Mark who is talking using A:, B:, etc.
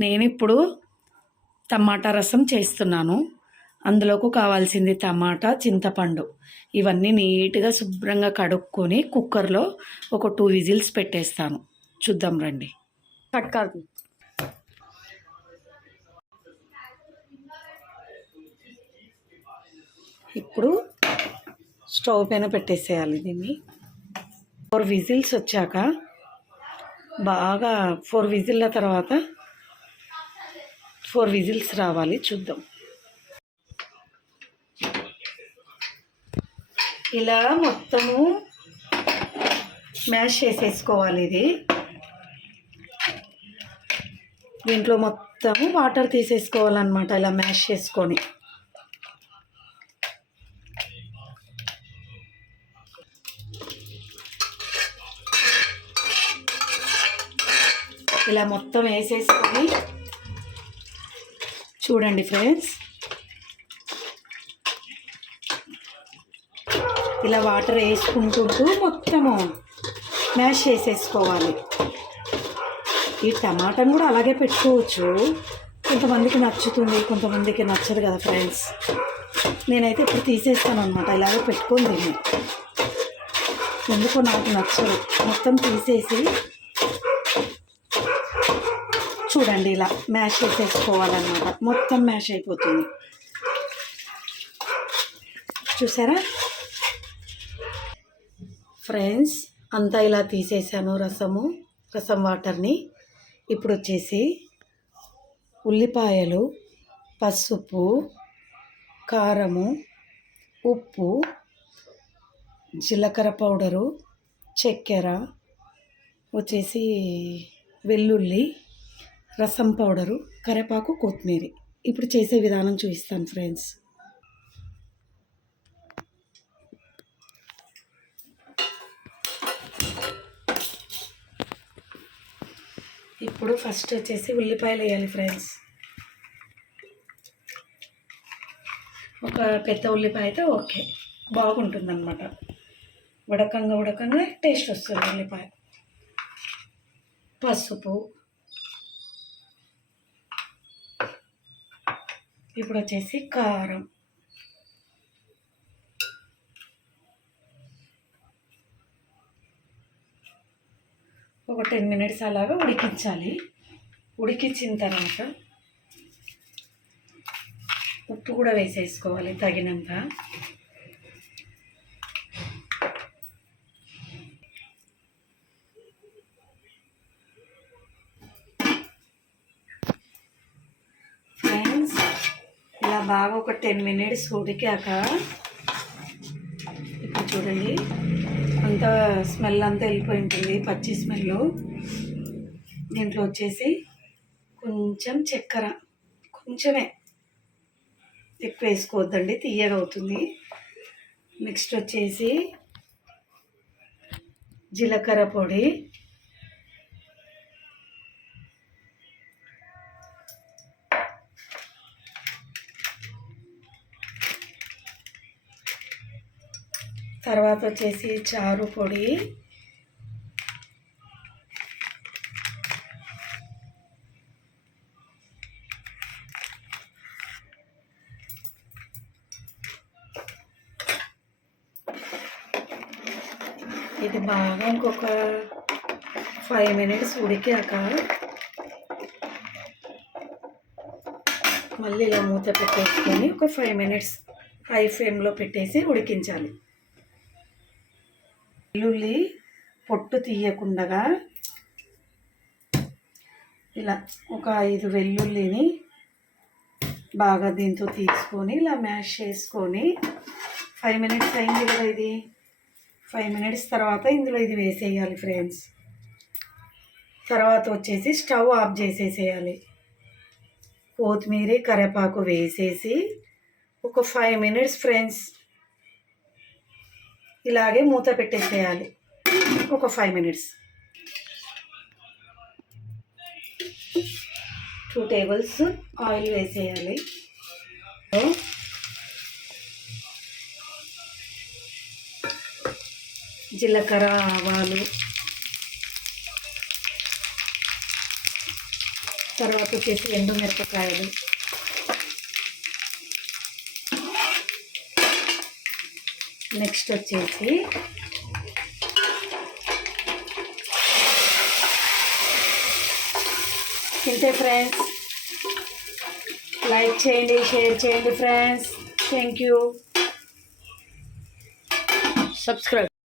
A: నేను ఇప్పుడు టమాటా రసం చేస్తున్నాను. అందులోకి కావాల్సింది టమాటా చింతపండు. ఇవన్నీ నీట్గా శుభ్రంగా కడుక్కొని కుక్కర్లో ఒక టూ విజిల్స్ పెట్టేస్తాను. చూద్దాం రండి.
B: కట్ కాదు.
A: ఇప్పుడు స్టవ్ పైన పెట్టేసేయాలి దీన్ని. ఫోర్ విజిల్స్ వచ్చాక బాగా ఫోర్ విజిల్ల తర్వాత ఫోర్ విజిల్స్ రావాలి చూద్దాం. ఇలా మొత్తము మ్యాష్ చేసేసుకోవాలి ఇది. దీంట్లో మొత్తము వాటర్ తీసేసుకోవాలన్నమాట ఇలా మ్యాష్ చేసుకొని. ఇలా మొత్తం వేసేసుకొని చూడండి ఫ్రెండ్స్. ఇలా వాటర్ వేసుకుంటుంటూ మొత్తము మ్యాష్ చేసేసుకోవాలి. ఈ టమాటాను కూడా అలాగే పెట్టుకోవచ్చు. కొంతమందికి నచ్చుతుంది కొంతమందికి నచ్చదు కదా ఫ్రెండ్స్. నేనైతే ఇప్పుడు తీసేస్తాను అనమాట ఇలాగే పెట్టుకొని తిని. ఎందుకో నాకు నచ్చదు. మొత్తం తీసేసి చూడండి ఇలా మ్యాష్ చేసేసుకోవాలన్నమాట మొత్తం మ్యాష్ అయిపోతుంది. చూసారా? ఫ్రెండ్స్ అంతా ఇలా తీసేసాను రసము రసం వాటర్ని. ఇప్పుడు వచ్చేసి ఉల్లిపాయలు పసుపు కారము ఉప్పు జీలకర్ర పౌడరు చక్కెర వచ్చేసి వెల్లుల్లి రసం పౌడరు కరివేపాకు కొత్తిమీర. ఇప్పుడు చేసే విధానం చూపిస్తాను ఫ్రెండ్స్. ఇప్పుడు ఫస్ట్ వచ్చేసి ఉల్లిపాయలు వేయాలి ఫ్రెండ్స్. ఒక పెద్ద ఉల్లిపాయ అయితే ఓకే. బాగుంటుందన్నమాట. ఉడకంగా ఉడకంగా టేస్ట్ వస్తుంది ఉల్లిపాయ. పసుపు ఇప్పుడు వచ్చేసి కారం. ఒక టెన్ మినిట్స్ అలాగా ఉడికించాలి. ఉడికించిన తర్వాత ఉప్పు కూడా వేసేసుకోవాలి తగినంత. బాగా ఒక టెన్ మినిట్స్ ఉడికాక ఇప్పుడు చూడండి. అంతా స్మెల్ అంతా వెళ్ళిపోయి ఉంటుంది పచ్చి స్మెల్. దీంట్లో వచ్చేసి కొంచెం చక్కెర. కొంచెమే. ఎక్కువ వేసుకోవద్దండి తీయగా అవుతుంది. నెక్స్ట్ వచ్చేసి జీలకర్ర పొడి. తర్వాత వచ్చేసి చారు పొడి. ఇది బాగా ఇంకొక ఫైవ్ మినిట్స్ ఉడికాక మళ్ళీ ఇలా మూత పెట్టేసుకొని ఒక ఫైవ్ మినిట్స్ హై ఫ్లేమ్లో పెట్టేసి ఉడికించాలి. వెల్లుల్లి పొట్టు తీయకుండా ఇలా ఒక ఐదు వెల్లుల్లిని బాగా దీంతో తీసుకొని ఇలా మ్యాష్ చేసుకొని ఫైవ్ మినిట్స్ అయింది కదా ఇది. ఫైవ్ మినిట్స్ తర్వాత ఇందులో ఇది వేసేయాలి ఫ్రెండ్స్. తర్వాత వచ్చేసి స్టవ్ ఆఫ్ చేసేసేయాలి. కొత్తిమీర కరివేపాకు వేసేసి ఒక ఫైవ్ మినిట్స్ ఫ్రెండ్స్ ఇలాగే మూత పెట్టేసేయాలి. ఒక five minutes two tables oil వేసేయాలి. జీలకర్ర ఆవాలు. తర్వాత వచ్చేసి ఎండు మిరపకాయలు నెక్స్ట్ వచ్చేసి ఇంతే ఫ్రెండ్స్. లైక్ చేయండి షేర్ చేయండి ఫ్రెండ్స్. Thank you.
B: సబ్స్క్రైబ్.